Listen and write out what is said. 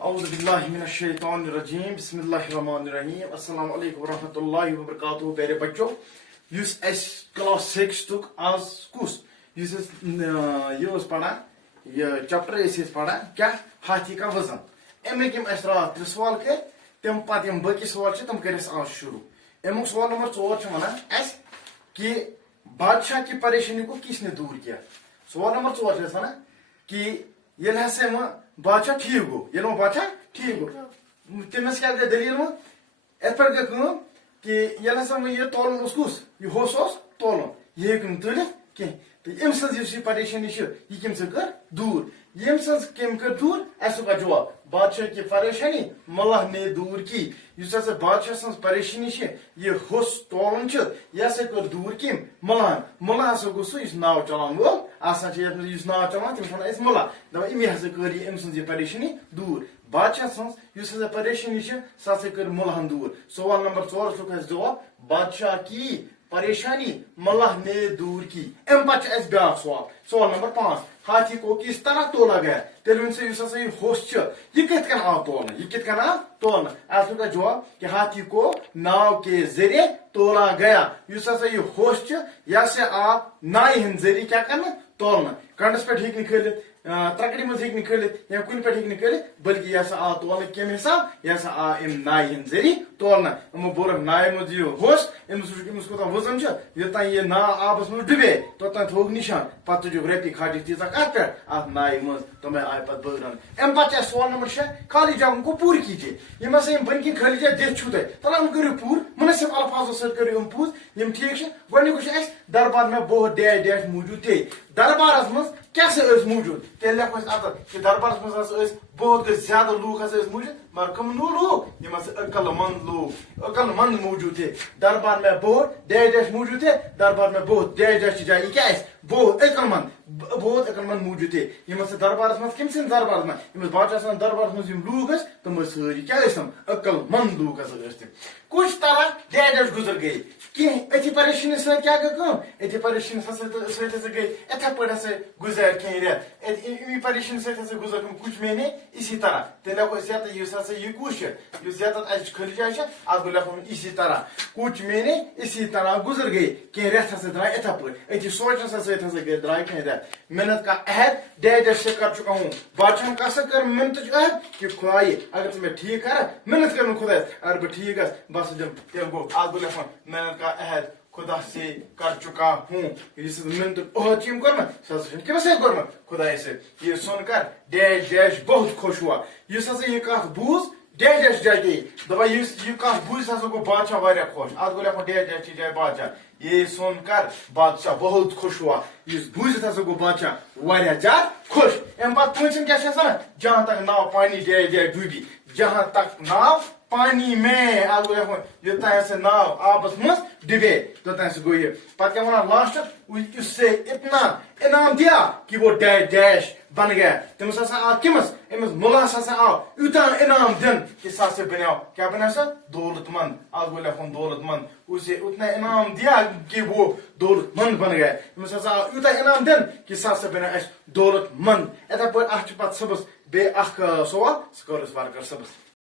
اعوذ باللہ من الشیطان الرجیم بسم اللہ الرحمن الرحیم السلام علیکم ورحمۃ اللہ وبرکاتہ پیارے بچوں یس اس کلاس 6 تک آز کس یس یہ پڑھان یہ چیپٹر پڑھان کیا ہاتھی کا وزن امیک اس رات 3 سوال کر تم پتہ باقی سوال تم کر آج شروع امیک سوال نمبر 4 ونان اس کہ بادشاہ کی پریشانی کو کس نے دور کیا. سوال نمبر 4 ونان کہ یل ہسا بادشاہ ٹھیک گو یل بادشاہ ٹھیک گو تمس کیا گئی دلیل ات پہ گئی کہ یل ہسا یہ تولن کس یہ ہوس تولن یہ ہوں تلت کی تو ام سن پریشانی یہ کم سے کر دور یم سن کم کر دور اس کا جواب بادشاہ کی پریشانی ملہ نے دور کی اس ہسا بادشاہ سن پریشانی یہ ہوس تولن یہ ہسا کر دور کم ملہن ملہ ہسا گو سہ ناو چلان وول آسان ناو چلان تمس ونان ملہ دپان امی ہسا کر یہ ام سن پریشانی دور بادشاہ سن اس ہسا پریشانی سہ ہسا کر ملہن دور. سوال نمبر 4 اس جواب بادشاہ کی پریشانی ملہ نے دور کی. ام پتہ اس بیاا سوال نمبر 5 ہاتھی کو کس طرح تولا گیا تیل ون سا یہ ہوس یہ کت کن آو تولنا یہ کت کن آو تولنا اس کا جواب کہ ہاتھی کو ناو کے ذریعے تولا گیا اس ہسا یہ ہوس یہ سے آو نائ ہند ذریعے کیا کرنا تولنا کنڈس پہ ہیک کھلت ترکڑی مز ہیک کھلت یا کن پہ ہیک کھلت بلکہ یہ آو تولنا کم حساب یہ آو ام نائ ہند ذریعے تولنا امو بولک نائ مز یہ ہوس امس کوتا وزن یوتان یہ نا آبس مز ڈبے توتان تھوک نشان پتہ تجھک رپی کھاٹی تیزا کت پہ ات نائ مز تمہیں آئے پتہ بغران. ام پتہ سوال نمبر 6 خالی جگہ کو پور کیجیے یم ہسا بن کن خالی جگہ دت چھو تہ تلام کرو پور مناسب الفاظوں ست کرو یم پوز یم ٹھیک گۄڈنیُک اس دربار میں بہت ڈیش ڈیش موجود تھے دربارس مز کیا سا موجود تیل لکھو اتر کہ دربارس مز بہت زیادہ لوگ موجود مگر کم لوگ یم عقل مند موجود تھے. دربار میں بہت ڈیش ڈیش موجود تھے دربار میں بہت ڈیش ڈیش جائے یہ کیا بہت عقل مند موجود تھے. یم دربارس مز کم سن دربارس مز بادشاہ سن دربارس مز لوگ تم ساری کیا تم عقل مند لوگ تم کچھ طرح ڈیش ڈیش گزر گئی کی اتھی پریشانی ست کیا گئی اتھی پریشانی ست گئی اتھے پہ ہسا گزر کھین رت امی پریشانی ست گزر کچھ مہینے اسی طرح تیل اس ہسا یہ کش یت کھل جائے ات گو لکھن اسی طرح کچھ مہینے اسی طرح گزر گئی کی رت ہسا درائے اتھے پہ اتھی سوچنے ست گئی درائے کھین رت محنت کا عہد ڈیش ڈیش سے کر چکا ہوں بادشاہ کا سا کر محنت عہد کہ خدائی اگر تم ٹھیک کر محنت کر خدا اگر بہ ٹھیک بس دم تیل گو ات گو لکھن محنت کا عہد خدا سے کر چکا ہوں اس محنت عہد چیم کرنا کم سے کرنا خدا سے یہ سن کر ڈیش ڈیش بہت خوش ہوا اس ہسا یہ کت بوز ڈیش ڈیش جائے گئی دپا یہ کت بوز ہسا گو بادشاہ واریاہ خوش ات گو لکھن ڈیش ڈیش جائے بادشاہ یہ سن کر بادشاہ بہت خوش ہوا اس بوزت ہسا گو بادشاہ واریاہ زیادہ خوش. ام پتہ پونچم کیا جہاں تک ناو پانی ڈیش ڈیش ڈوبی جہاں تک ناو پانی میں آج گو لکھن یوتان سے ناو آبس مز ڈبے توتان سے گو یہ پتہ کیا ونان لاسٹ اس سے اتنا انعام دیا کہ وہ ڈیش ڈیش بن گیا تمس ہسا آو کمس امس ملس ہسا آو یوتان انعام دن کہ سا سے بناو کیا بنا سا دولت مند آج گو لکھن دولت مند اسے اتنا انعام دیا کہ وہ دولت مند بن گیا امس ہسا آو یوتان انعام دن کہ سا سے بنا اس دولت مند اتھے پہ ات پتہ صبس بے اخ سوال سہ کر اس بار کر صبس.